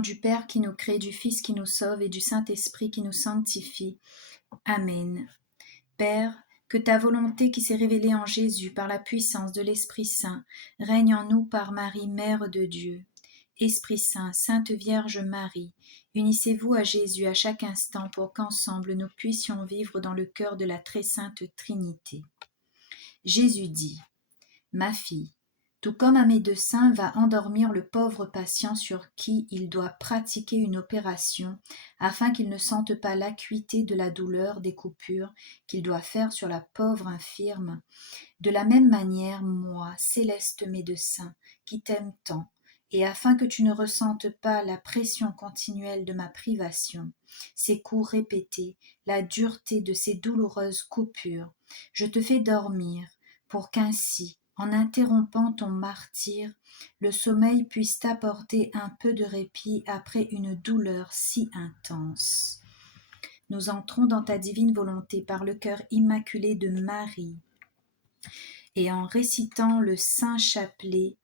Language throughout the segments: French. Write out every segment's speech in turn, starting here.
nom du Père qui nous crée, du Fils qui nous sauve et du Saint-Esprit qui nous sanctifie. Amen. Père, que ta volonté qui s'est révélée en Jésus par la puissance de l'Esprit Saint règne en nous par Marie, Mère de Dieu. Esprit Saint, Sainte Vierge Marie, unissez-vous à Jésus à chaque instant pour qu'ensemble nous puissions vivre dans le cœur de la très sainte Trinité. Jésus dit, ma fille, tout comme un médecin va endormir le pauvre patient sur qui il doit pratiquer une opération afin qu'il ne sente pas l'acuité de la douleur des coupures qu'il doit faire sur la pauvre infirme, de la même manière, moi, céleste médecin, qui t'aime tant, et afin que tu ne ressentes pas la pression continuelle de ma privation, ces coups répétés, la dureté de ces douloureuses coupures, je te fais dormir, pour qu'ainsi, en interrompant ton martyre, le sommeil puisse t'apporter un peu de répit après une douleur si intense. Nous entrons dans ta divine volonté par le cœur immaculé de Marie, et en récitant le Saint Chapelet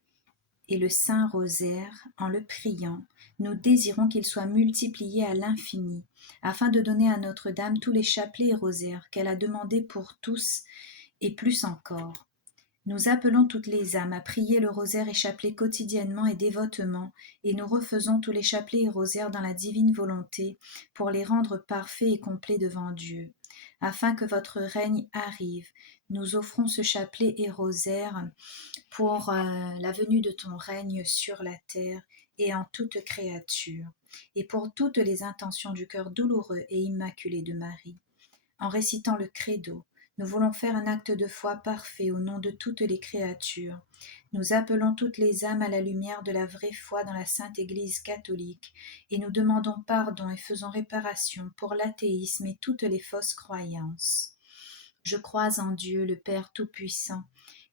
et le Saint Rosaire, en le priant, nous désirons qu'il soit multiplié à l'infini, afin de donner à Notre-Dame tous les chapelets et rosaires qu'elle a demandés pour tous et plus encore. Nous appelons toutes les âmes à prier le rosaire et chapelet quotidiennement et dévotement, et nous refaisons tous les chapelets et rosaires dans la divine volonté pour les rendre parfaits et complets devant Dieu. Afin que votre règne arrive, nous offrons ce chapelet et rosaire pour la venue de ton règne sur la terre et en toute créature, et pour toutes les intentions du cœur douloureux et immaculé de Marie. En récitant le credo, nous voulons faire un acte de foi parfait au nom de toutes les créatures. Nous appelons toutes les âmes à la lumière de la vraie foi dans la Sainte Église catholique, et nous demandons pardon et faisons réparation pour l'athéisme et toutes les fausses croyances. Je crois en Dieu, le Père Tout-Puissant,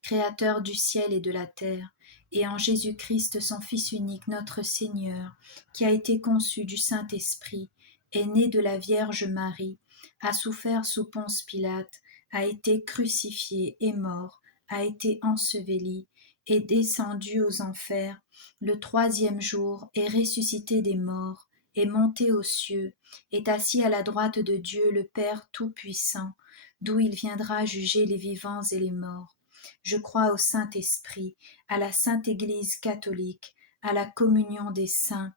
Créateur du ciel et de la terre, et en Jésus-Christ, son Fils unique, notre Seigneur, qui a été conçu du Saint-Esprit, est né de la Vierge Marie, a souffert sous Ponce Pilate, a été crucifié et mort, a été enseveli, est descendu aux enfers, le troisième jour est ressuscité des morts, est monté aux cieux, est assis à la droite de Dieu le Père Tout-Puissant, d'où il viendra juger les vivants et les morts. Je crois au Saint-Esprit, à la Sainte Église catholique, à la communion des saints,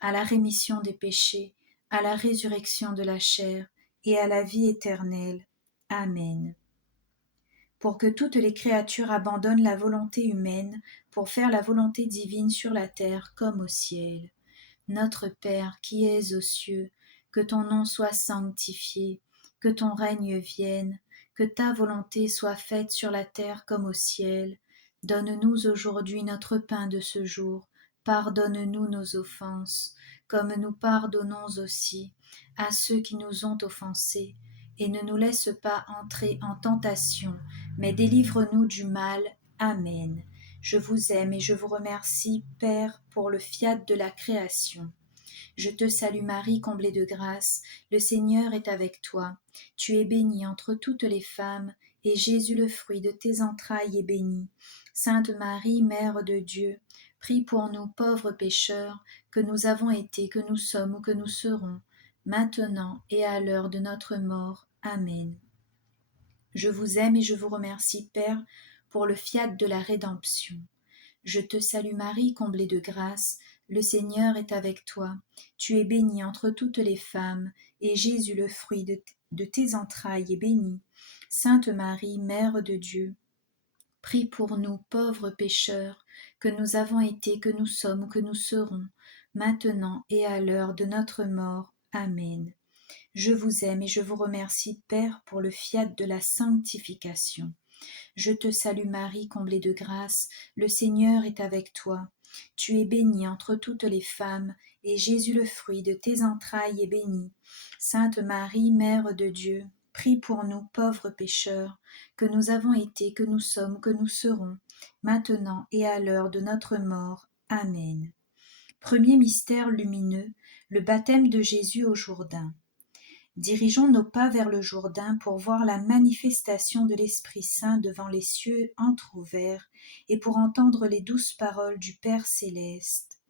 à la rémission des péchés, à la résurrection de la chair et à la vie éternelle. Amen. Pour que toutes les créatures abandonnent la volonté humaine pour faire la volonté divine sur la terre comme au ciel. Notre Père qui es aux cieux, que ton nom soit sanctifié, que ton règne vienne, que ta volonté soit faite sur la terre comme au ciel. Donne-nous aujourd'hui notre pain de ce jour. Pardonne-nous nos offenses, comme nous pardonnons aussi à ceux qui nous ont offensés. Et ne nous laisse pas entrer en tentation, mais délivre-nous du mal. Amen. Je vous aime et je vous remercie, Père, pour le fiat de la création. Je te salue Marie, comblée de grâce, le Seigneur est avec toi. Tu es bénie entre toutes les femmes, et Jésus, le fruit de tes entrailles, est béni. Sainte Marie, Mère de Dieu, prie pour nous pauvres pécheurs, que nous avons été, que nous sommes ou que nous serons, maintenant et à l'heure de notre mort. Amen. Je vous aime et je vous remercie, Père, pour le fiat de la rédemption. Je te salue Marie, comblée de grâce, le Seigneur est avec toi. Tu es bénie entre toutes les femmes, et Jésus, le fruit de tes entrailles, est béni. Sainte Marie, Mère de Dieu, prie pour nous pauvres pécheurs, que nous avons été, que nous sommes ou que nous serons, maintenant et à l'heure de notre mort. Amen. Je vous aime et je vous remercie, Père, pour le fiat de la sanctification. Je te salue Marie, comblée de grâce, le Seigneur est avec toi. Tu es bénie entre toutes les femmes, et Jésus, le fruit de tes entrailles, est béni. Sainte Marie, Mère de Dieu, prie pour nous pauvres pécheurs, que nous avons été, que nous sommes, que nous serons, maintenant et à l'heure de notre mort. Amen. Premier mystère lumineux, le baptême de Jésus au Jourdain. Dirigeons nos pas vers le Jourdain pour voir la manifestation de l'Esprit Saint devant les cieux entr'ouverts et pour entendre les douces paroles du Père céleste.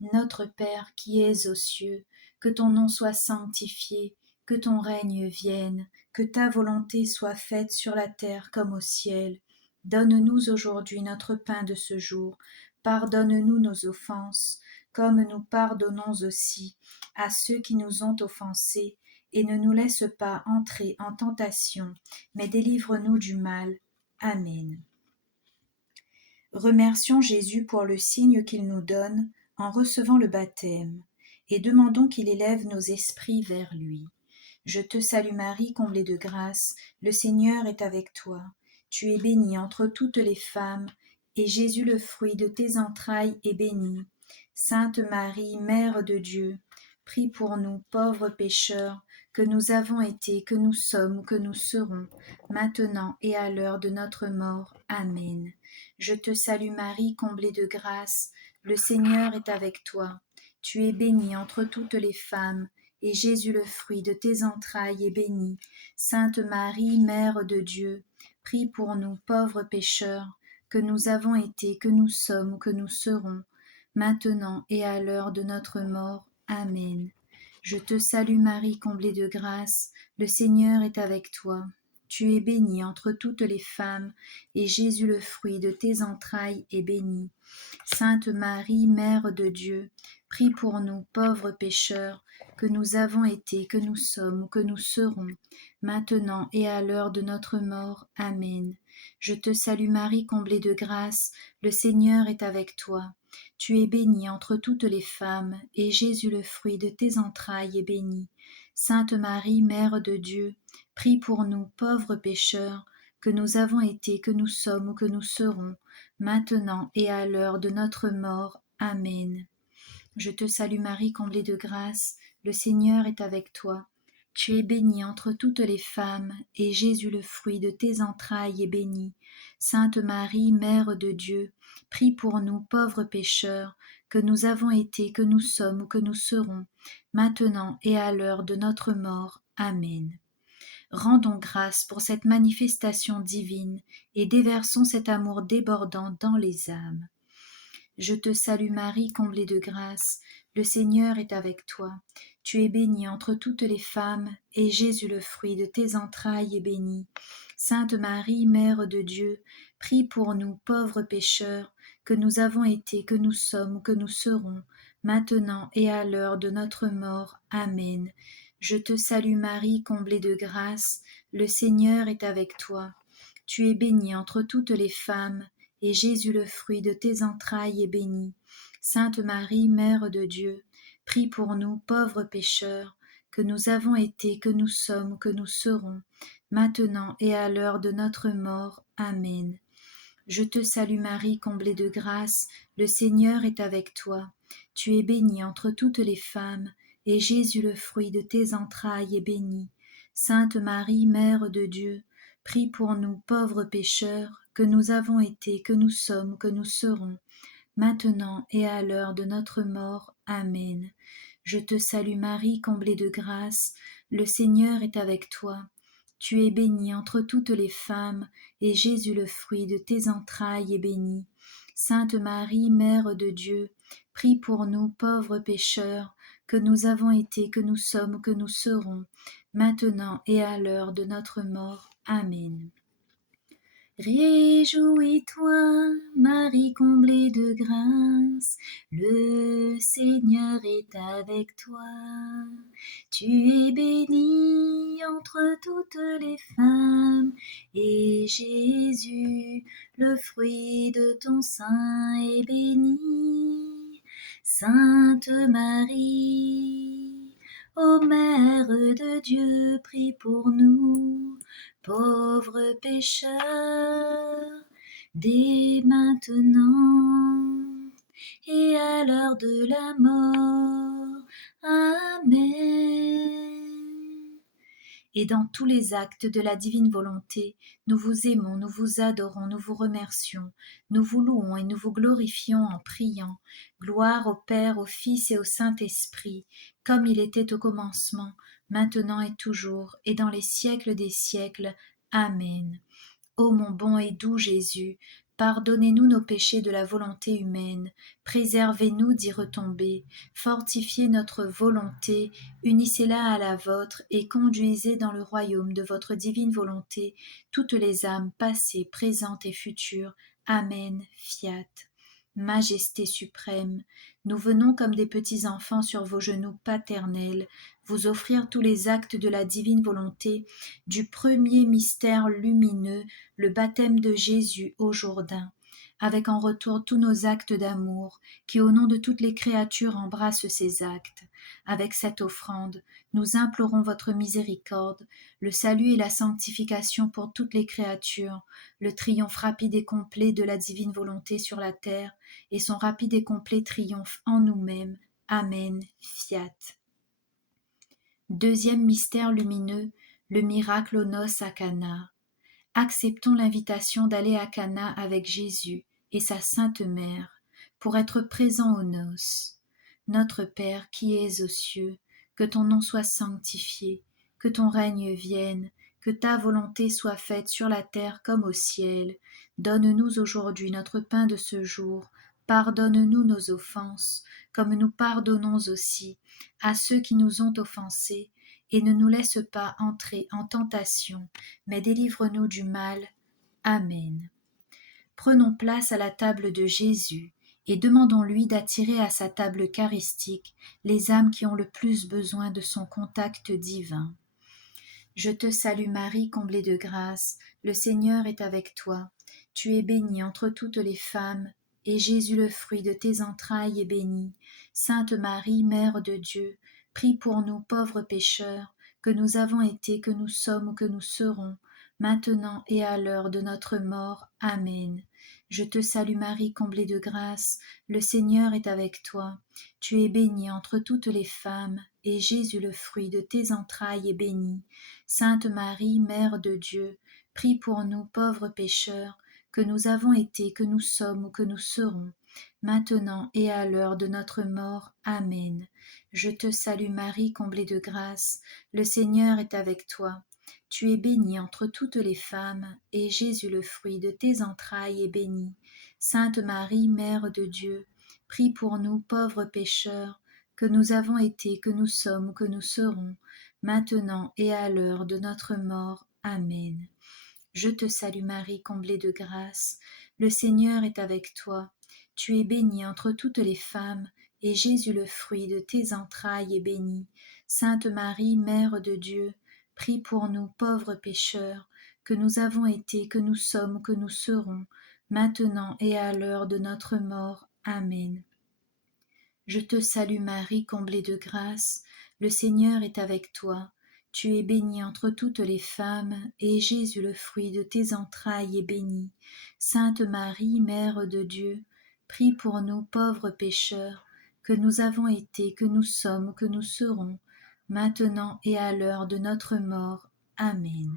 Notre Père qui es aux cieux, que ton nom soit sanctifié, que ton règne vienne, que ta volonté soit faite sur la terre comme au ciel. Donne-nous aujourd'hui notre pain de ce jour. Pardonne-nous nos offenses, comme nous pardonnons aussi à ceux qui nous ont offensés, et ne nous laisse pas entrer en tentation, mais délivre-nous du mal. Amen. Remercions Jésus pour le signe qu'il nous donne en recevant le baptême, et demandons qu'il élève nos esprits vers lui. Je te salue Marie, comblée de grâce, le Seigneur est avec toi. Tu es bénie entre toutes les femmes, et Jésus, le fruit de tes entrailles, est béni. Sainte Marie, Mère de Dieu, prie pour nous, pauvres pécheurs, que nous avons été, que nous sommes, que nous serons, maintenant et à l'heure de notre mort. Amen. Je te salue Marie, comblée de grâce, le Seigneur est avec toi. Tu es bénie entre toutes les femmes, et Jésus, le fruit de tes entrailles, est béni. Sainte Marie, Mère de Dieu, prie pour nous, pauvres pécheurs, que nous avons été, que nous sommes, que nous serons, maintenant et à l'heure de notre mort. Amen. Je te salue Marie, comblée de grâce, le Seigneur est avec toi. Tu es bénie entre toutes les femmes, et Jésus, le fruit de tes entrailles, est béni. Sainte Marie, Mère de Dieu, prie pour nous, pauvres pécheurs, que nous avons été, que nous sommes ou que nous serons, maintenant et à l'heure de notre mort. Amen. Je te salue Marie, comblée de grâce, le Seigneur est avec toi. Tu es bénie entre toutes les femmes, et Jésus, le fruit de tes entrailles, est béni. Sainte Marie, Mère de Dieu, prie pour nous, pauvres pécheurs, que nous avons été, que nous sommes ou que nous serons, maintenant et à l'heure de notre mort. Amen. Je te salue Marie, comblée de grâce, le Seigneur est avec toi. Tu es bénie entre toutes les femmes, et Jésus, le fruit de tes entrailles, est béni. Sainte Marie, Mère de Dieu, prie pour nous, pauvres pécheurs, que nous avons été, que nous sommes ou que nous serons, maintenant et à l'heure de notre mort. Amen. Rendons grâce pour cette manifestation divine et déversons cet amour débordant dans les âmes. Je te salue Marie, comblée de grâce, le Seigneur est avec toi. Tu es bénie entre toutes les femmes, et Jésus, le fruit de tes entrailles, est béni. Sainte Marie, Mère de Dieu, prie pour nous, pauvres pécheurs, que nous avons été, que nous sommes, que nous serons, maintenant et à l'heure de notre mort. Amen. Je te salue Marie, comblée de grâce, le Seigneur est avec toi. Tu es bénie entre toutes les femmes, et Jésus, le fruit de tes entrailles, est béni. Sainte Marie, Mère de Dieu, prie pour nous, pauvres pécheurs, que nous avons été, que nous sommes, que nous serons, maintenant et à l'heure de notre mort. Amen. Je te salue Marie, comblée de grâce, le Seigneur est avec toi. Tu es bénie entre toutes les femmes, et Jésus, le fruit de tes entrailles, est béni. Sainte Marie, Mère de Dieu, prie pour nous, pauvres pécheurs, que nous avons été, que nous sommes, que nous serons, maintenant et à l'heure de notre mort. Amen. Je te salue Marie, comblée de grâce, le Seigneur est avec toi. Tu es bénie entre toutes les femmes, et Jésus, le fruit de tes entrailles, est béni. Sainte Marie, Mère de Dieu, prie pour nous, pauvres pécheurs, que nous avons été, que nous sommes, que nous serons, maintenant et à l'heure de notre mort. Amen. Réjouis-toi, Marie comblée de grâce, le Seigneur est avec toi. Tu es bénie entre toutes les femmes, et Jésus, le fruit de ton sein, est béni. Sainte Marie, ô Mère de Dieu, prie pour nous, pauvres pécheurs, dès maintenant et à l'heure de la mort. Amen. Et dans tous les actes de la divine volonté, nous vous aimons, nous vous adorons, nous vous remercions, nous vous louons et nous vous glorifions en priant. Gloire au Père, au Fils et au Saint-Esprit, comme il était au commencement, maintenant et toujours, et dans les siècles des siècles. Amen. Ô mon bon et doux Jésus, Pardonnez-nous nos péchés de la volonté humaine, préservez-nous d'y retomber, fortifiez notre volonté, unissez-la à la vôtre et conduisez dans le royaume de votre divine volonté toutes les âmes passées, présentes et futures. Amen. Fiat. Majesté suprême, nous venons comme des petits enfants sur vos genoux paternels, vous offrir tous les actes de la divine volonté, du premier mystère lumineux, le baptême de Jésus au Jourdain, avec en retour tous nos actes d'amour, qui au nom de toutes les créatures embrassent ces actes. Avec cette offrande, nous implorons votre miséricorde, le salut et la sanctification pour toutes les créatures, le triomphe rapide et complet de la divine volonté sur la terre, et son rapide et complet triomphe en nous-mêmes. Amen. Fiat. Deuxième mystère lumineux, le miracle aux noces à Cana. Acceptons l'invitation d'aller à Cana avec Jésus et sa Sainte Mère pour être présents aux noces. Notre Père qui es aux cieux, que ton nom soit sanctifié, que ton règne vienne, que ta volonté soit faite sur la terre comme au ciel. Donne-nous aujourd'hui notre pain de ce jour. Pardonne-nous nos offenses, comme nous pardonnons aussi à ceux qui nous ont offensés, et ne nous laisse pas entrer en tentation, mais délivre-nous du mal. Amen. Prenons place à la table de Jésus et demandons-lui d'attirer à sa table eucharistique les âmes qui ont le plus besoin de son contact divin. Je te salue Marie, comblée de grâce, le Seigneur est avec toi. Tu es bénie entre toutes les femmes, et Jésus, le fruit de tes entrailles, est béni. Sainte Marie, Mère de Dieu, prie pour nous pauvres pécheurs, que nous avons été, que nous sommes ou que nous serons, maintenant et à l'heure de notre mort. Amen. Je te salue Marie, comblée de grâce, le Seigneur est avec toi. Tu es bénie entre toutes les femmes, et Jésus, le fruit de tes entrailles, est béni. Sainte Marie, Mère de Dieu, prie pour nous pauvres pécheurs, que nous avons été, que nous sommes ou que nous serons, maintenant et à l'heure de notre mort. Amen. Je te salue Marie, comblée de grâce, le Seigneur est avec toi. Tu es bénie entre toutes les femmes, et Jésus, le fruit de tes entrailles, est béni. Sainte Marie, Mère de Dieu, prie pour nous pauvres pécheurs, que nous avons été, que nous sommes ou que nous serons, maintenant et à l'heure de notre mort. Amen. Je te salue Marie, comblée de grâce, le Seigneur est avec toi. Tu es bénie entre toutes les femmes, et Jésus, le fruit de tes entrailles, est béni. Sainte Marie, Mère de Dieu, prie pour nous pauvres pécheurs, que nous avons été, que nous sommes, que nous serons, maintenant et à l'heure de notre mort. Amen. Je te salue Marie, comblée de grâce, le Seigneur est avec toi. Tu es bénie entre toutes les femmes, et Jésus, le fruit de tes entrailles, est béni. Sainte Marie, Mère de Dieu, prie pour nous pauvres pécheurs, que nous avons été, que nous sommes, que nous serons, maintenant et à l'heure de notre mort. Amen.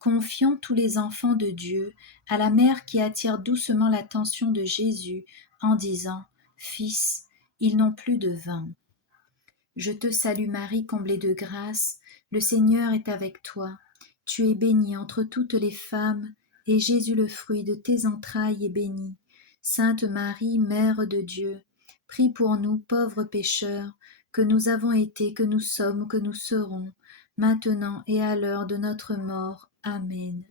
Confions tous les enfants de Dieu à la mère qui attire doucement l'attention de Jésus en disant « Fils, ils n'ont plus de vin. » Je te salue Marie, comblée de grâce, le Seigneur est avec toi. Tu es bénie entre toutes les femmes, et Jésus, le fruit de tes entrailles, est béni. Sainte Marie, Mère de Dieu, prie pour nous pauvres pécheurs, que nous avons été, que nous sommes ou que nous serons, maintenant et à l'heure de notre mort. Amen.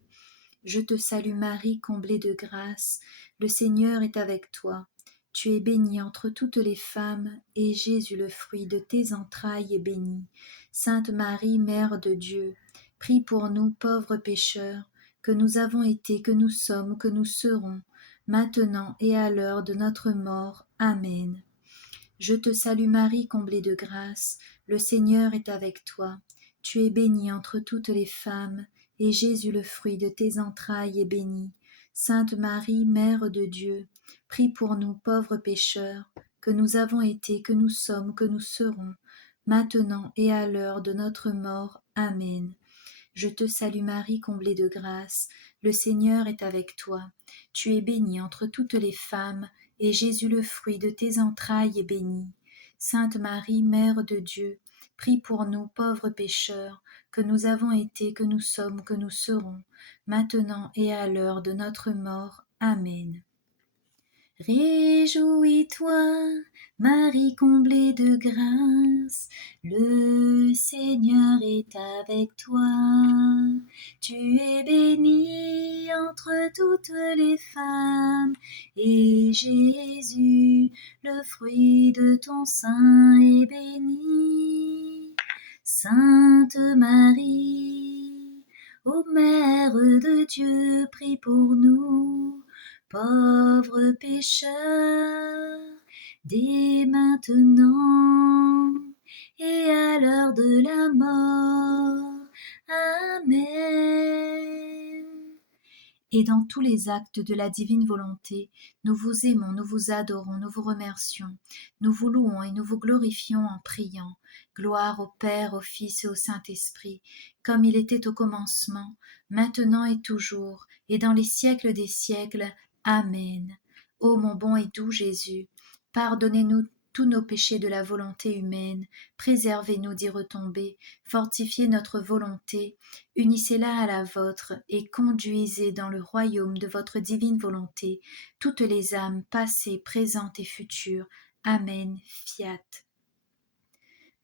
Je te salue Marie, comblée de grâce, le Seigneur est avec toi. Tu es bénie entre toutes les femmes, et Jésus, le fruit de tes entrailles, est béni. Sainte Marie, Mère de Dieu, prie pour nous pauvres pécheurs, que nous avons été, que nous sommes, que nous serons, maintenant et à l'heure de notre mort. Amen. Je te salue Marie, comblée de grâce, le Seigneur est avec toi. Tu es bénie entre toutes les femmes, et Jésus, le fruit de tes entrailles, est béni. Sainte Marie, Mère de Dieu, prie pour nous pauvres pécheurs, que nous avons été, que nous sommes, que nous serons, maintenant et à l'heure de notre mort. Amen. Je te salue Marie, comblée de grâce, le Seigneur est avec toi. Tu es bénie entre toutes les femmes, et Jésus, le fruit de tes entrailles, est béni. Sainte Marie, Mère de Dieu, prie pour nous pauvres pécheurs, que nous avons été, que nous sommes, que nous serons, maintenant et à l'heure de notre mort. Amen. Réjouis-toi, Marie comblée de grâce, le Seigneur est avec toi. Tu es bénie entre toutes les femmes, et Jésus, le fruit de ton sein, est béni. Sainte Marie, ô Mère de Dieu, prie pour nous, pauvres pécheurs, dès maintenant et à l'heure de la mort. Amen. Et dans tous les actes de la divine volonté, nous vous aimons, nous vous adorons, nous vous remercions, nous vous louons et nous vous glorifions en priant. Gloire au Père, au Fils et au Saint-Esprit, comme il était au commencement, maintenant et toujours, et dans les siècles des siècles. Amen. Ô mon bon et doux Jésus, pardonnez-nous tous nos péchés de la volonté humaine, préservez-nous d'y retomber, fortifiez notre volonté, unissez-la à la vôtre et conduisez dans le royaume de votre divine volonté toutes les âmes passées, présentes et futures. Amen. Fiat.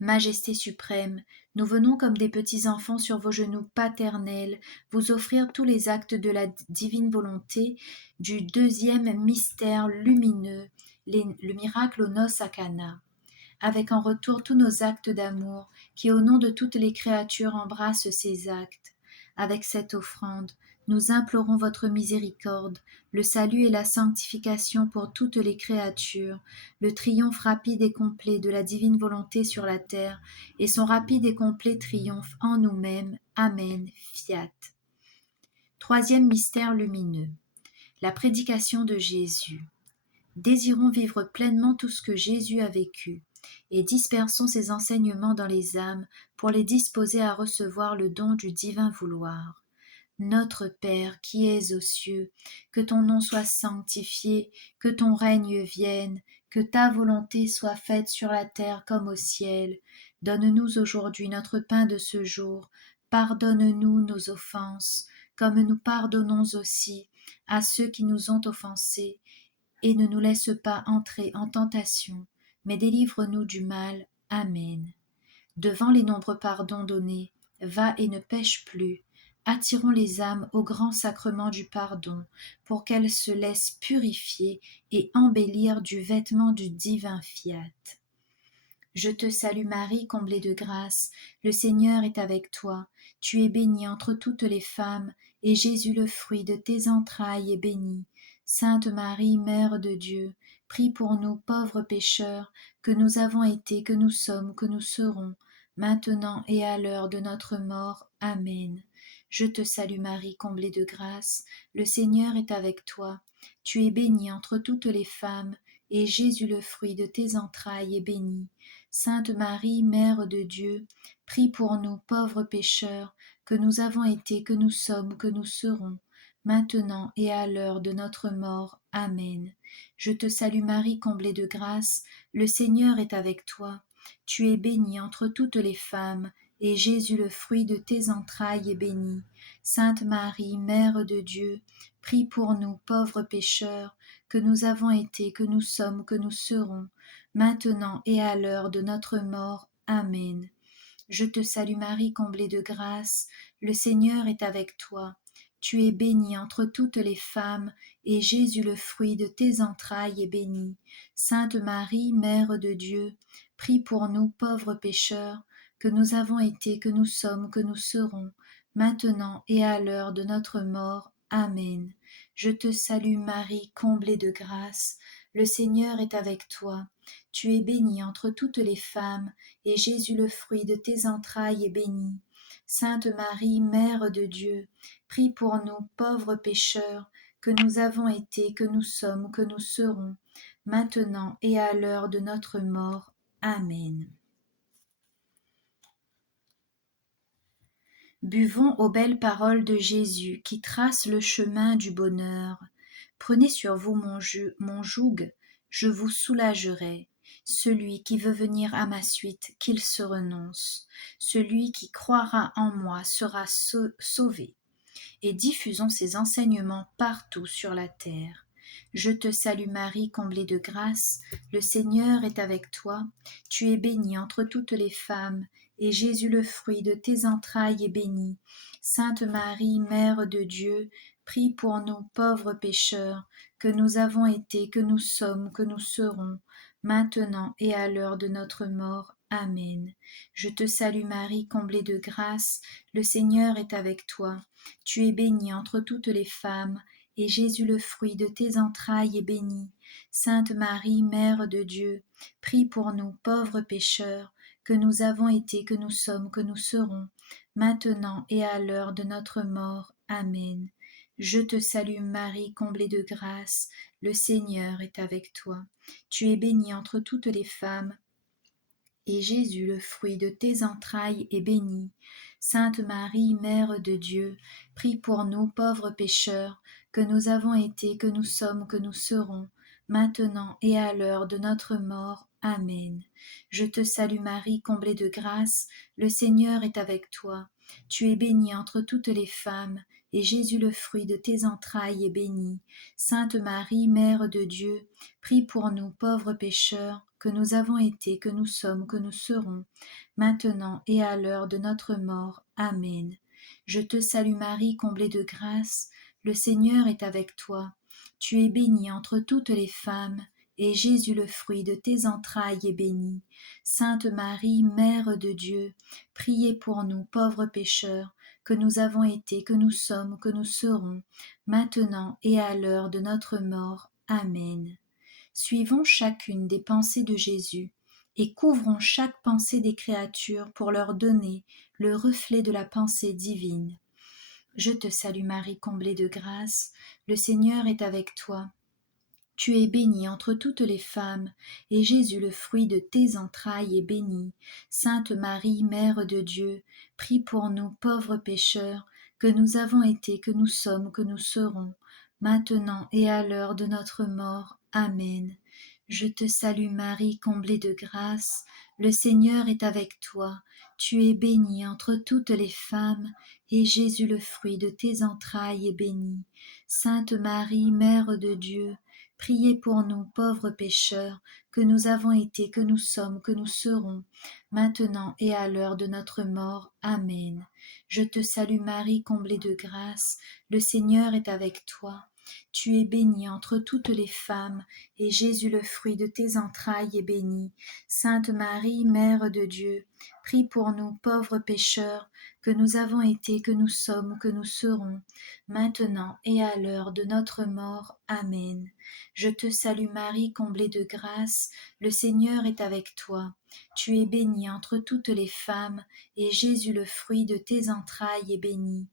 Majesté suprême, nous venons comme des petits enfants sur vos genoux paternels vous offrir tous les actes de la divine volonté du deuxième mystère lumineux, le miracle aux noces à Cana, avec en retour tous nos actes d'amour qui au nom de toutes les créatures embrassent ces actes. Avec cette offrande, nous implorons votre miséricorde, le salut et la sanctification pour toutes les créatures, le triomphe rapide et complet de la divine volonté sur la terre et son rapide et complet triomphe en nous-mêmes. Amen. Fiat. Troisième mystère lumineux, la prédication de Jésus. Désirons vivre pleinement tout ce que Jésus a vécu, et dispersons ses enseignements dans les âmes pour les disposer à recevoir le don du divin vouloir. Notre Père qui es aux cieux, que ton nom soit sanctifié, que ton règne vienne, que ta volonté soit faite sur la terre comme au ciel. Donne-nous aujourd'hui notre pain de ce jour. Pardonne-nous nos offenses, comme nous pardonnons aussi à ceux qui nous ont offensés. Et ne nous laisse pas entrer en tentation, mais délivre-nous du mal. Amen. Devant les nombreux pardons donnés, va et ne pêche plus. Attirons les âmes au grand sacrement du pardon, pour qu'elles se laissent purifier et embellir du vêtement du divin fiat. Je te salue Marie, comblée de grâce, le Seigneur est avec toi. Tu es bénie entre toutes les femmes, et Jésus, le fruit de tes entrailles, est béni. Sainte Marie, Mère de Dieu, prie pour nous pauvres pécheurs, que nous avons été, que nous sommes, que nous serons, maintenant et à l'heure de notre mort. Amen. Je te salue Marie, comblée de grâce, le Seigneur est avec toi. Tu es bénie entre toutes les femmes, et Jésus, le fruit de tes entrailles, est béni. Sainte Marie, Mère de Dieu, prie pour nous pauvres pécheurs, que nous avons été, que nous sommes, que nous serons, maintenant et à l'heure de notre mort. Amen. Je te salue Marie, comblée de grâce, le Seigneur est avec toi. Tu es bénie entre toutes les femmes, et Jésus, le fruit de tes entrailles, est béni. Sainte Marie, Mère de Dieu, prie pour nous pauvres pécheurs, que nous avons été, que nous sommes, que nous serons, maintenant et à l'heure de notre mort. Amen. Je te salue Marie, comblée de grâce, le Seigneur est avec toi. Tu es bénie entre toutes les femmes, et Jésus, le fruit de tes entrailles, est béni. Sainte Marie, Mère de Dieu, prie pour nous pauvres pécheurs, que nous avons été, que nous sommes, que nous serons, maintenant et à l'heure de notre mort. Amen. Je te salue Marie, comblée de grâce, le Seigneur est avec toi. Tu es bénie entre toutes les femmes, et Jésus, le fruit de tes entrailles, est béni. Sainte Marie, Mère de Dieu, prie pour nous pauvres pécheurs, que nous avons été, que nous sommes, que nous serons, maintenant et à l'heure de notre mort. Amen. Buvons aux belles paroles de Jésus qui tracent le chemin du bonheur. Prenez sur vous mon joug, je vous soulagerai. Celui qui veut venir à ma suite, qu'il se renonce. Celui qui croira en moi sera sauvé. et diffusons ces enseignements partout sur la terre. Je te salue Marie, comblée de grâce, le Seigneur est avec toi. Tu es bénie entre toutes les femmes, et Jésus, le fruit de tes entrailles, est béni. Sainte Marie, Mère de Dieu, prie pour nous pauvres pécheurs, que nous avons été, que nous sommes, que nous serons, maintenant et à l'heure de notre mort. Amen. Je te salue Marie, comblée de grâce, le Seigneur est avec toi. Tu es bénie entre toutes les femmes, et Jésus, le fruit de tes entrailles, est béni. Sainte Marie, Mère de Dieu, prie pour nous pauvres pécheurs, que nous avons été, que nous sommes, que nous serons, maintenant et à l'heure de notre mort. Amen. Je te salue Marie, comblée de grâce, le Seigneur est avec toi. Tu es bénie entre toutes les femmes, et Jésus, le fruit de tes entrailles, est béni. Sainte Marie, Mère de Dieu, prie pour nous pauvres pécheurs, que nous avons été, que nous sommes, que nous serons, maintenant et à l'heure de notre mort. Amen. Je te salue Marie, comblée de grâce, le Seigneur est avec toi. Tu es bénie entre toutes les femmes, et Jésus, le fruit de tes entrailles, est béni. Sainte Marie, Mère de Dieu, prie pour nous pauvres pécheurs, que nous avons été, que nous sommes, que nous serons, maintenant et à l'heure de notre mort. Amen. Je te salue Marie, comblée de grâce, le Seigneur est avec toi. Tu es bénie entre toutes les femmes, et Jésus, le fruit de tes entrailles, est béni. Sainte Marie, Mère de Dieu, priez pour nous pauvres pécheurs, que nous avons été, que nous sommes, que nous serons, maintenant et à l'heure de notre mort. Amen. Suivons chacune des pensées de Jésus et couvrons chaque pensée des créatures pour leur donner le reflet de la pensée divine. Je te salue Marie, comblée de grâce, le Seigneur est avec toi. Tu es bénie entre toutes les femmes, et Jésus, le fruit de tes entrailles, est béni. Sainte Marie, Mère de Dieu, prie pour nous pauvres pécheurs, que nous avons été, que nous sommes, que nous serons, maintenant et à l'heure de notre mort. Amen. Je te salue Marie, comblée de grâce, le Seigneur est avec toi. Tu es bénie entre toutes les femmes, et Jésus, le fruit de tes entrailles, est béni. Sainte Marie, Mère de Dieu, priez pour nous pauvres pécheurs, que nous avons été, que nous sommes, que nous serons, maintenant et à l'heure de notre mort. Amen. Je te salue Marie, comblée de grâce, le Seigneur est avec toi. Tu es bénie entre toutes les femmes, et Jésus, le fruit de tes entrailles, est béni. Sainte Marie, Mère de Dieu, prie pour nous pauvres pécheurs, que nous avons été, que nous sommes, que nous serons, maintenant et à l'heure de notre mort. Amen. Je te salue Marie, comblée de grâce, le Seigneur est avec toi. Tu es bénie entre toutes les femmes, et Jésus, le fruit de tes entrailles, est béni.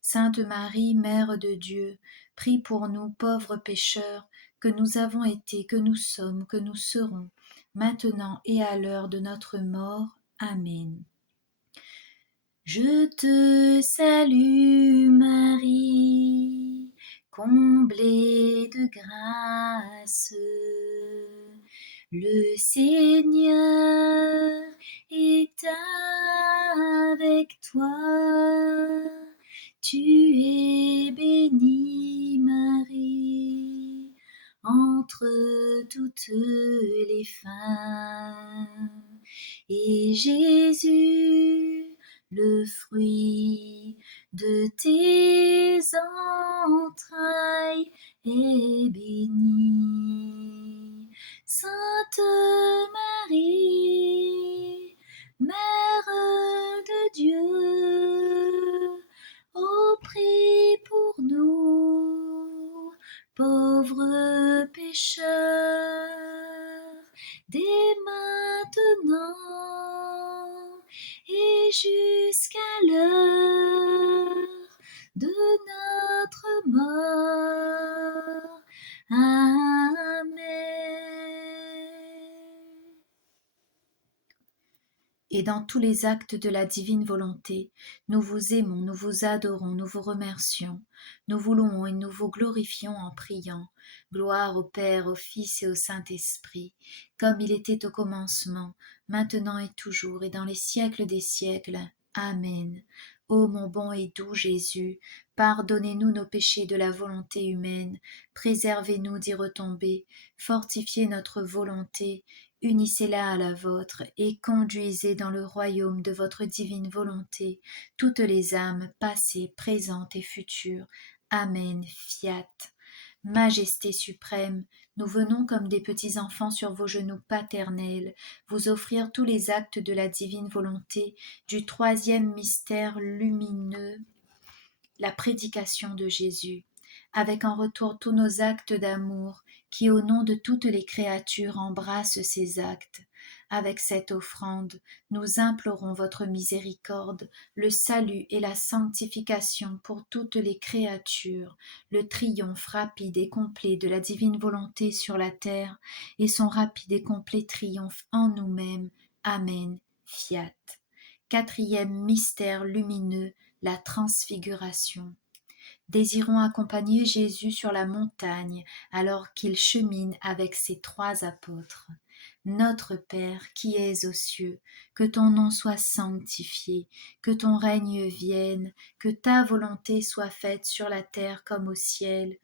Sainte Marie, Mère de Dieu, prie pour nous pauvres pécheurs, que nous avons été, que nous sommes, que nous serons, maintenant et à l'heure de notre mort. Amen. Je te salue Marie, comblée de grâce. Le Seigneur est avec toi. Tu es bénie Marie entre toutes les femmes. Et Jésus, le fruit de tes entrailles, est béni. Sainte Marie, Mère de Dieu, ô prie pour nous, pauvres pécheurs, dès maintenant et jusqu'à l'heure de notre mort. Amen. Et dans tous les actes de la divine volonté, nous vous aimons, nous vous adorons, nous vous remercions, nous vous louons et nous vous glorifions en priant. Gloire au Père, au Fils et au Saint-Esprit, comme il était au commencement, maintenant et toujours, et dans les siècles des siècles. Amen. Ô mon bon et doux Jésus, pardonnez-nous nos péchés de la volonté humaine, préservez-nous d'y retomber, fortifiez notre volonté, unissez-la à la vôtre et conduisez dans le royaume de votre divine volonté toutes les âmes passées, présentes et futures. Amen. Fiat. Majesté suprême, nous venons comme des petits enfants sur vos genoux paternels, vous offrir tous les actes de la divine volonté du troisième mystère lumineux, la prédication de Jésus, avec en retour tous nos actes d'amour qui, au nom de toutes les créatures, embrassent ces actes. Avec cette offrande, nous implorons votre miséricorde, le salut et la sanctification pour toutes les créatures, le triomphe rapide et complet de la divine volonté sur la terre et son rapide et complet triomphe en nous-mêmes. Amen. Fiat. Quatrième mystère lumineux, la transfiguration. Désirons accompagner Jésus sur la montagne alors qu'il chemine avec ses 3 apôtres. Notre Père qui es aux cieux, que ton nom soit sanctifié, que ton règne vienne, que ta volonté soit faite sur la terre comme au ciel.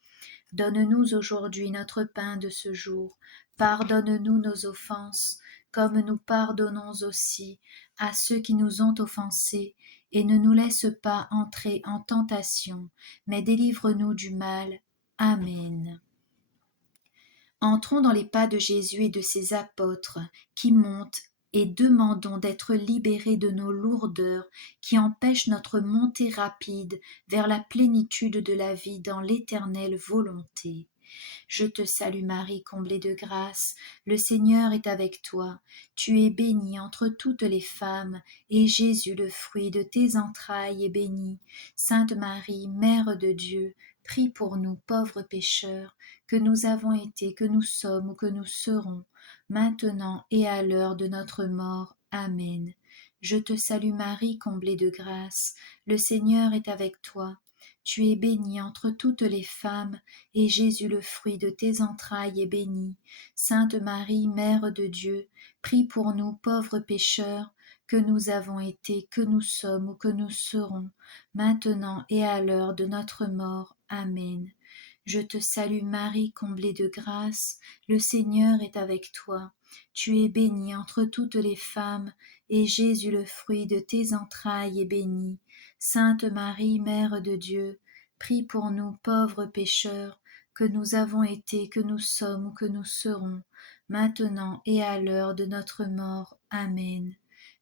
Donne-nous aujourd'hui notre pain de ce jour. Pardonne-nous nos offenses, comme nous pardonnons aussi à ceux qui nous ont offensés, et ne nous laisse pas entrer en tentation, mais délivre-nous du mal. Amen. Entrons dans les pas de Jésus et de ses apôtres qui montent et demandons d'être libérés de nos lourdeurs qui empêchent notre montée rapide vers la plénitude de la vie dans l'éternelle volonté. Je te salue Marie, comblée de grâce, le Seigneur est avec toi. Tu es bénie entre toutes les femmes, et Jésus, le fruit de tes entrailles, est béni. Sainte Marie, Mère de Dieu, prie pour nous pauvres pécheurs, que nous avons été, que nous sommes ou que nous serons, maintenant et à l'heure de notre mort. Amen. Je te salue Marie, comblée de grâce, le Seigneur est avec toi. Tu es bénie entre toutes les femmes, et Jésus, le fruit de tes entrailles, est béni. Sainte Marie, Mère de Dieu, prie pour nous pauvres pécheurs, que nous avons été, que nous sommes ou que nous serons, maintenant et à l'heure de notre mort. Amen. Je te salue Marie, comblée de grâce, le Seigneur est avec toi. Tu es bénie entre toutes les femmes, et Jésus, le fruit de tes entrailles, est béni. Sainte Marie, Mère de Dieu, prie pour nous pauvres pécheurs, que nous avons été, que nous sommes ou que nous serons, maintenant et à l'heure de notre mort. Amen.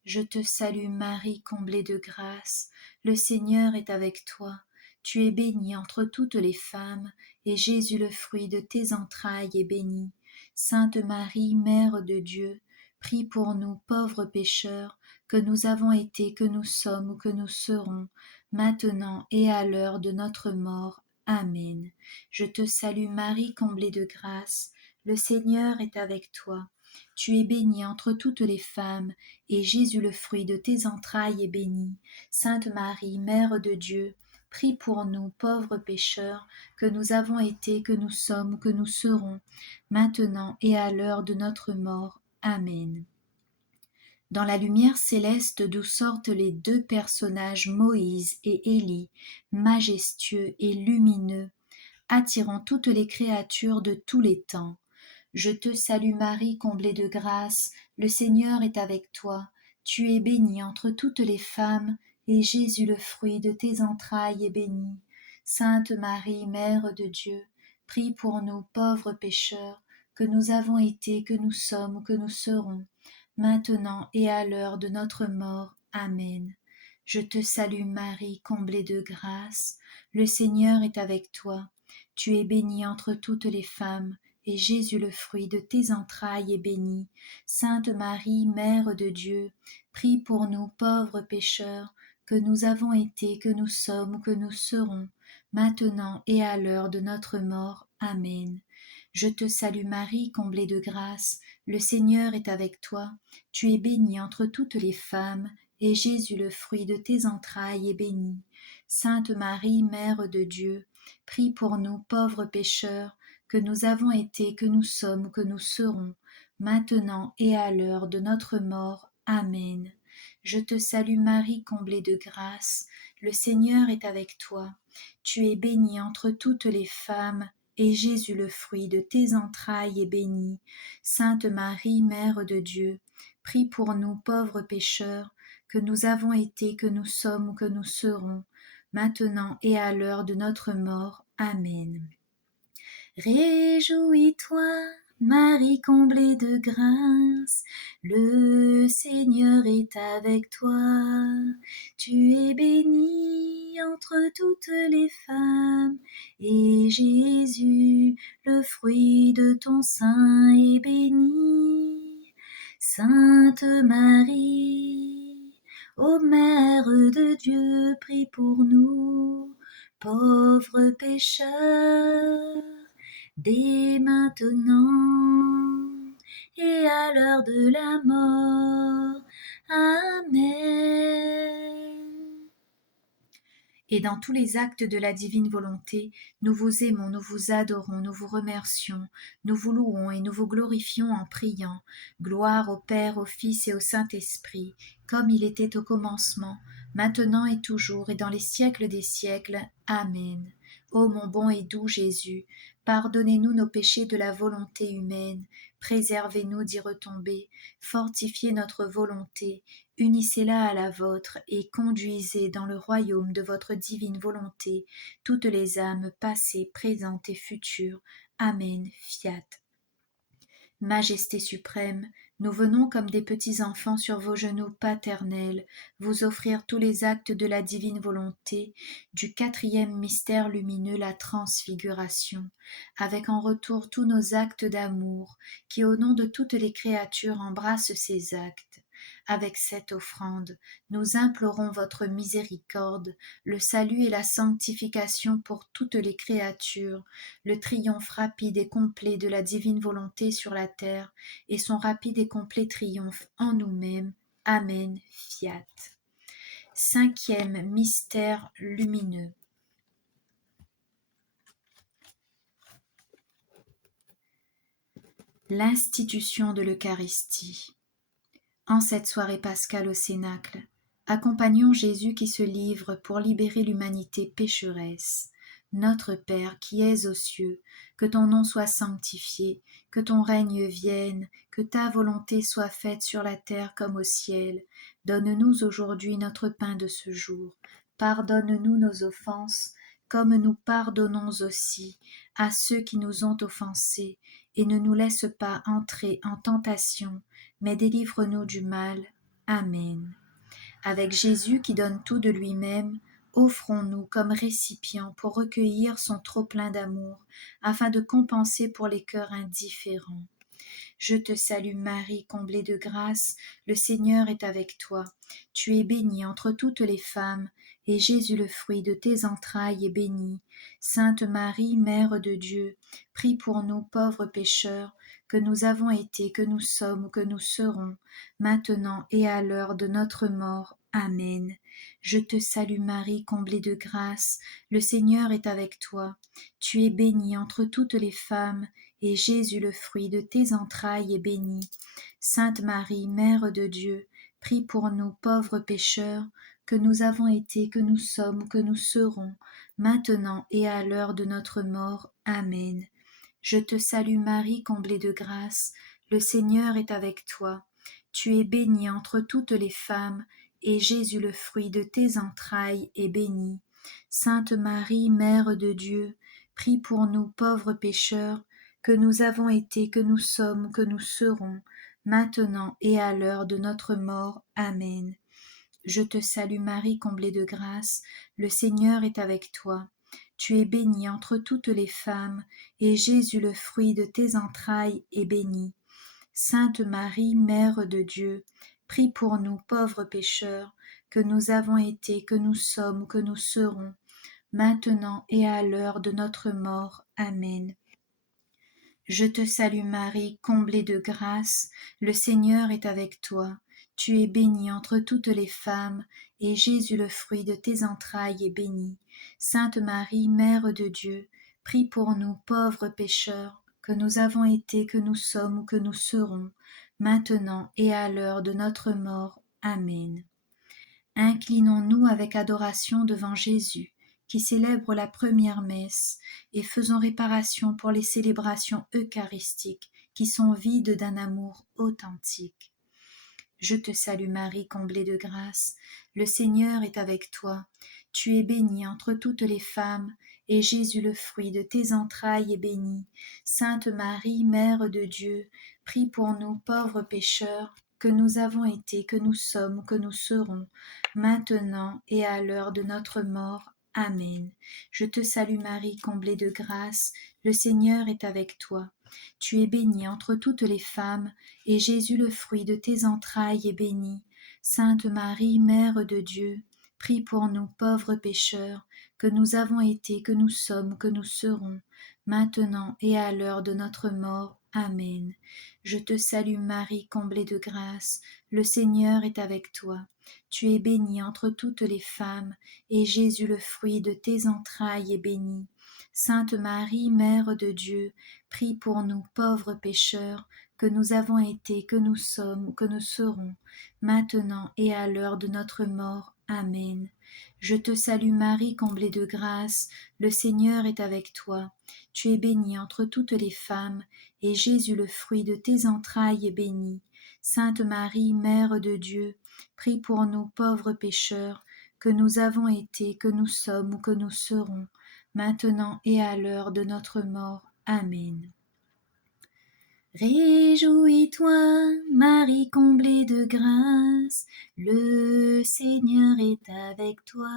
Je te salue Marie, comblée de grâce, le Seigneur est avec toi. Tu es bénie entre toutes les femmes, et Jésus, le fruit de tes entrailles, est béni. Sainte Marie, Mère de Dieu, prie pour nous pauvres pécheurs, que nous avons été, que nous sommes ou que nous serons, maintenant et à l'heure de notre mort. Amen. Je te salue Marie, comblée de grâce, le Seigneur est avec toi. Tu es bénie entre toutes les femmes, et Jésus, le fruit de tes entrailles, est béni. Sainte Marie, Mère de Dieu, prie pour nous pauvres pécheurs, que nous avons été, que nous sommes ou que nous serons, maintenant et à l'heure de notre mort. Amen. Dans la lumière céleste d'où sortent les 2 personnages Moïse et Élie, majestueux et lumineux, attirant toutes les créatures de tous les temps. Je te salue Marie, comblée de grâce, le Seigneur est avec toi. Tu es bénie entre toutes les femmes, et Jésus, le fruit de tes entrailles, est béni. Sainte Marie, Mère de Dieu, prie pour nous pauvres pécheurs, que nous avons été, que nous sommes ou que nous serons, maintenant et à l'heure de notre mort. Amen. Je te salue Marie, comblée de grâce, le Seigneur est avec toi. Tu es bénie entre toutes les femmes, et Jésus, le fruit de tes entrailles, est béni. Sainte Marie, Mère de Dieu, prie pour nous pauvres pécheurs, que nous avons été, que nous sommes ou que nous serons, maintenant et à l'heure de notre mort. Amen. Je te salue Marie, comblée de grâce, le Seigneur est avec toi. Tu es bénie entre toutes les femmes, et Jésus, le fruit de tes entrailles, est béni. Sainte Marie, Mère de Dieu, prie pour nous pauvres pécheurs, que nous avons été, que nous sommes ou que nous serons, maintenant et à l'heure de notre mort. Amen. Je te salue Marie, comblée de grâce, le Seigneur est avec toi. Tu es bénie entre toutes les femmes, et Jésus, le fruit de tes entrailles, est béni. Sainte Marie, Mère de Dieu, prie pour nous pauvres pécheurs, que nous avons été, que nous sommes ou que nous serons, maintenant et à l'heure de notre mort. Amen. Réjouis-toi, Marie comblée de grâce, le Seigneur est avec toi. Tu es bénie entre toutes les femmes, et Jésus, le fruit de ton sein, est béni. Sainte Marie, ô Mère de Dieu, prie pour nous, pauvres pécheurs, dès maintenant et à l'heure de la mort. Amen. Et dans tous les actes de la divine volonté, nous vous aimons, nous vous adorons, nous vous remercions, nous vous louons et nous vous glorifions en priant. Gloire au Père, au Fils et au Saint-Esprit, comme il était au commencement, maintenant et toujours et dans les siècles des siècles. Amen. Ô mon bon et doux Jésus, pardonnez-nous nos péchés de la volonté humaine, préservez-nous d'y retomber, fortifiez notre volonté, unissez-la à la vôtre et conduisez dans le royaume de votre divine volonté toutes les âmes passées, présentes et futures. Amen. Fiat. Majesté suprême, nous venons comme des petits enfants sur vos genoux paternels vous offrir tous les actes de la divine volonté du 4e mystère lumineux, la transfiguration, avec en retour tous nos actes d'amour qui au nom de toutes les créatures embrassent ces actes. Avec cette offrande, nous implorons votre miséricorde, le salut et la sanctification pour toutes les créatures, le triomphe rapide et complet de la divine volonté sur la terre et son rapide et complet triomphe en nous-mêmes. Amen. Fiat. 5e mystère lumineux. L'institution de l'Eucharistie. En cette soirée pascale au Cénacle, accompagnons Jésus qui se livre pour libérer l'humanité pécheresse. Notre Père qui es aux cieux, que ton nom soit sanctifié, que ton règne vienne, que ta volonté soit faite sur la terre comme au ciel. Donne-nous aujourd'hui notre pain de ce jour. Pardonne-nous nos offenses, comme nous pardonnons aussi à ceux qui nous ont offensés, et ne nous laisse pas entrer en tentation, mais délivre-nous du mal. Amen. Avec Jésus qui donne tout de lui-même, offrons-nous comme récipients pour recueillir son trop-plein d'amour, afin de compenser pour les cœurs indifférents. Je te salue Marie, comblée de grâce, le Seigneur est avec toi. Tu es bénie entre toutes les femmes, et Jésus, le fruit de tes entrailles, est béni. Sainte Marie, Mère de Dieu, prie pour nous pauvres pécheurs, que nous avons été, que nous sommes ou que nous serons, maintenant et à l'heure de notre mort. Amen. Je te salue Marie, comblée de grâce, le Seigneur est avec toi. Tu es bénie entre toutes les femmes, et Jésus, le fruit de tes entrailles, est béni. Sainte Marie, Mère de Dieu, prie pour nous pauvres pécheurs, que nous avons été, que nous sommes ou que nous serons, maintenant et à l'heure de notre mort. Amen. Je te salue Marie, comblée de grâce, le Seigneur est avec toi. Tu es bénie entre toutes les femmes, et Jésus, le fruit de tes entrailles, est béni. Sainte Marie, Mère de Dieu, prie pour nous pauvres pécheurs, que nous avons été, que nous sommes, que nous serons, maintenant et à l'heure de notre mort. Amen. Je te salue Marie, comblée de grâce, le Seigneur est avec toi. Tu es bénie entre toutes les femmes, et Jésus, le fruit de tes entrailles, est béni. Sainte Marie, Mère de Dieu, prie pour nous pauvres pécheurs, que nous avons été, que nous sommes ou que nous serons, maintenant et à l'heure de notre mort. Amen. Je te salue Marie, comblée de grâce, le Seigneur est avec toi. Tu es bénie entre toutes les femmes, et Jésus, le fruit de tes entrailles, est béni. Sainte Marie, Mère de Dieu, prie pour nous pauvres pécheurs, que nous avons été, que nous sommes ou que nous serons, maintenant et à l'heure de notre mort. Amen. Inclinons-nous avec adoration devant Jésus, qui célèbre la première messe, et faisons réparation pour les célébrations eucharistiques qui sont vides d'un amour authentique. Je te salue Marie, comblée de grâce, le Seigneur est avec toi. Tu es bénie entre toutes les femmes, et Jésus, le fruit de tes entrailles, est béni. Sainte Marie, Mère de Dieu, prie pour nous pauvres pécheurs, que nous avons été, que nous sommes, que nous serons, maintenant et à l'heure de notre mort. Amen. Je te salue Marie, comblée de grâce, le Seigneur est avec toi. Tu es bénie entre toutes les femmes, et Jésus, le fruit de tes entrailles, est béni. Sainte Marie, Mère de Dieu, prie pour nous pauvres pécheurs, que nous avons été, que nous sommes, que nous serons, maintenant et à l'heure de notre mort. Amen. Je te salue Marie, comblée de grâce, le Seigneur est avec toi. Tu es bénie entre toutes les femmes, et Jésus, le fruit de tes entrailles, est béni. Sainte Marie, Mère de Dieu, prie pour nous pauvres pécheurs, que nous avons été, que nous sommes, que nous serons, maintenant et à l'heure de notre mort. Amen. Je te salue Marie, comblée de grâce, le Seigneur est avec toi. Tu es bénie entre toutes les femmes, et Jésus, le fruit de tes entrailles, est béni. Sainte Marie, Mère de Dieu, prie pour nous pauvres pécheurs, que nous avons été, que nous sommes ou que nous serons, maintenant et à l'heure de notre mort. Amen. Réjouis-toi, Marie comblée de grâce, le Seigneur est avec toi.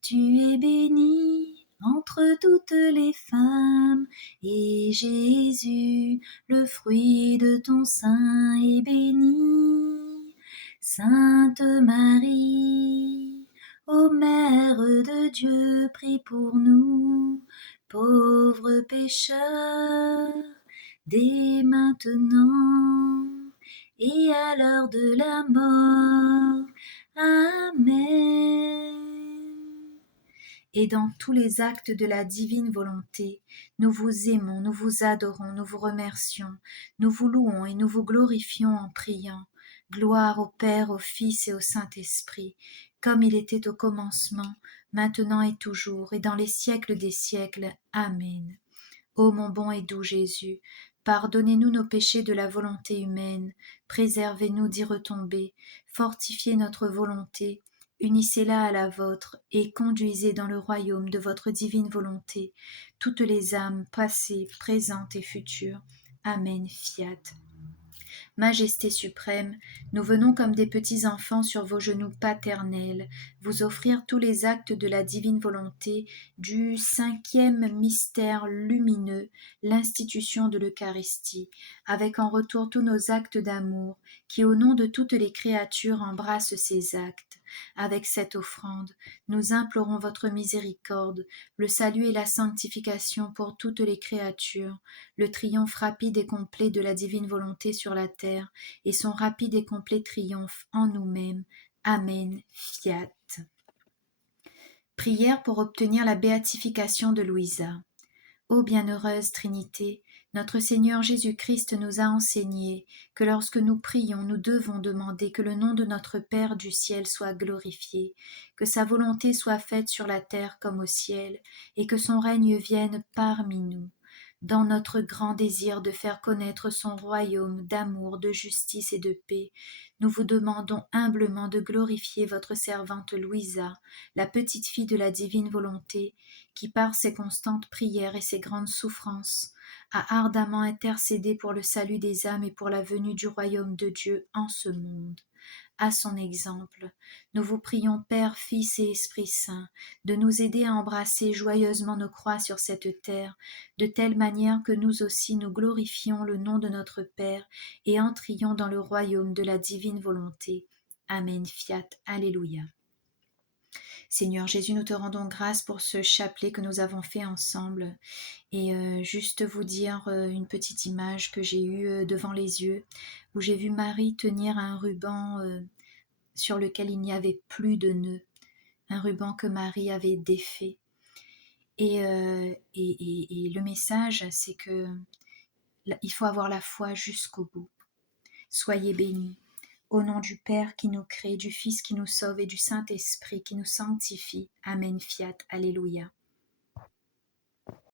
Tu es bénie entre toutes les femmes, et Jésus, le fruit de ton sein, est béni. Sainte Marie, ô Mère de Dieu, prie pour nous, pauvres pécheurs, dès maintenant et à l'heure de la mort. Amen. Et dans tous les actes de la divine volonté, nous vous aimons, nous vous adorons, nous vous remercions, nous vous louons et nous vous glorifions en priant. Gloire au Père, au Fils et au Saint-Esprit, comme il était au commencement, maintenant et toujours, et dans les siècles des siècles. Amen. Ô mon bon et doux Jésus, pardonnez-nous nos péchés de la volonté humaine, préservez-nous d'y retomber, fortifiez notre volonté, unissez-la à la vôtre, et conduisez dans le royaume de votre divine volonté toutes les âmes passées, présentes et futures. Amen. Fiat. Majesté suprême, nous venons comme des petits enfants sur vos genoux paternels, vous offrir tous les actes de la divine volonté du cinquième mystère lumineux, l'institution de l'Eucharistie, avec en retour tous nos actes d'amour, qui au nom de toutes les créatures embrassent ces actes. Avec cette offrande, nous implorons votre miséricorde, le salut et la sanctification pour toutes les créatures, le triomphe rapide et complet de la divine volonté sur la terre, et son rapide et complet triomphe en nous-mêmes. Amen. Fiat. Prière pour obtenir la béatification de Louisa. Ô bienheureuse Trinité, notre Seigneur Jésus-Christ nous a enseigné que lorsque nous prions, nous devons demander que le nom de notre Père du ciel soit glorifié, que sa volonté soit faite sur la terre comme au ciel, et que son règne vienne parmi nous. Dans notre grand désir de faire connaître son royaume d'amour, de justice et de paix, nous vous demandons humblement de glorifier votre servante Louisa, la petite fille de la divine volonté, qui par ses constantes prières et ses grandes souffrances a ardemment intercédé pour le salut des âmes et pour la venue du royaume de Dieu en ce monde. À son exemple, nous vous prions, Père, Fils et Esprit Saint, de nous aider à embrasser joyeusement nos croix sur cette terre, de telle manière que nous aussi nous glorifions le nom de notre Père et entrions dans le royaume de la divine volonté. Amen. Fiat. Alléluia. Seigneur Jésus, nous te rendons grâce pour ce chapelet que nous avons fait ensemble. Et juste vous dire une petite image que j'ai eue devant les yeux, où j'ai vu Marie tenir un ruban sur lequel il n'y avait plus de nœuds, un ruban que Marie avait défait. Et le message, c'est que il faut avoir la foi jusqu'au bout. Soyez bénis. Au nom du Père qui nous crée, du Fils qui nous sauve et du Saint-Esprit qui nous sanctifie. Amen, fiat, Alléluia.